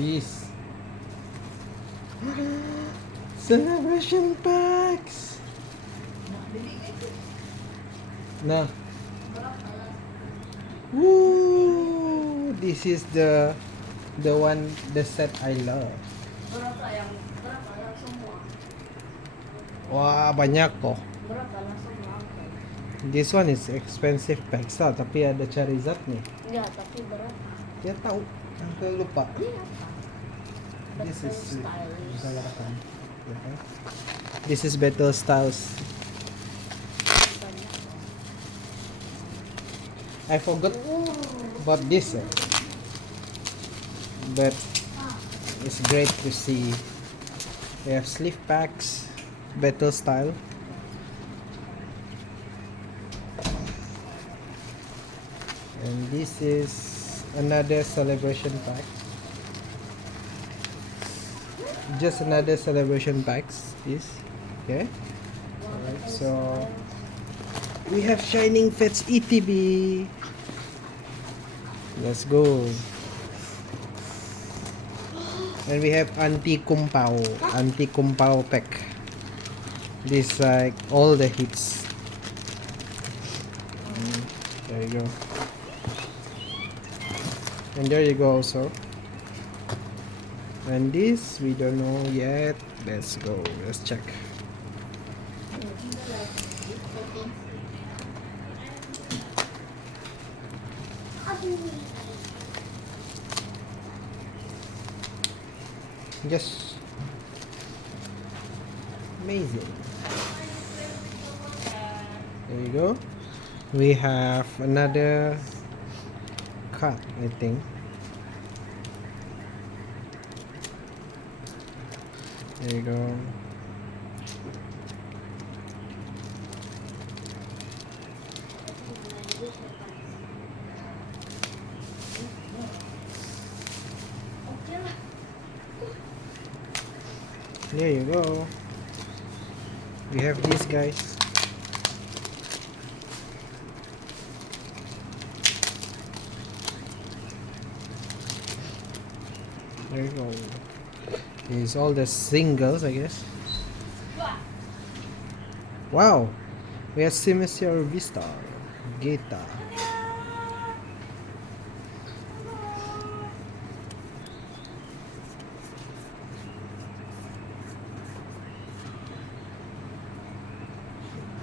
this. Celebration packs. No. Woo! This is the one, the set I love. Berapa yang semua? Wah, banyak kok. Berapa langsung angkat? This one is expensive packs lah, tapi ada Charizard nih. Enggak, tapi berapa? Dia tahu, Uncle lupa. Ini apa? This Battle is styles. okay. This is Battle Styles. Banyak. I forgot about this, but it's great to see. We have sleeve packs, Battle Style. And this is another celebration pack. Just another celebration packs. This, okay. Alright, so we have Shining Fetch ETB. Let's go. And we have anti-kumpao pack. This like all the hits. There you go. And there you go also. And this we don't know yet. Let's go. Let's check. Yes. Amazing. There you go. We have another card, I think. There you go. There you go. We have these guys. There you go. These all the singles, I guess. Wow. We have Simister Vista, Geta.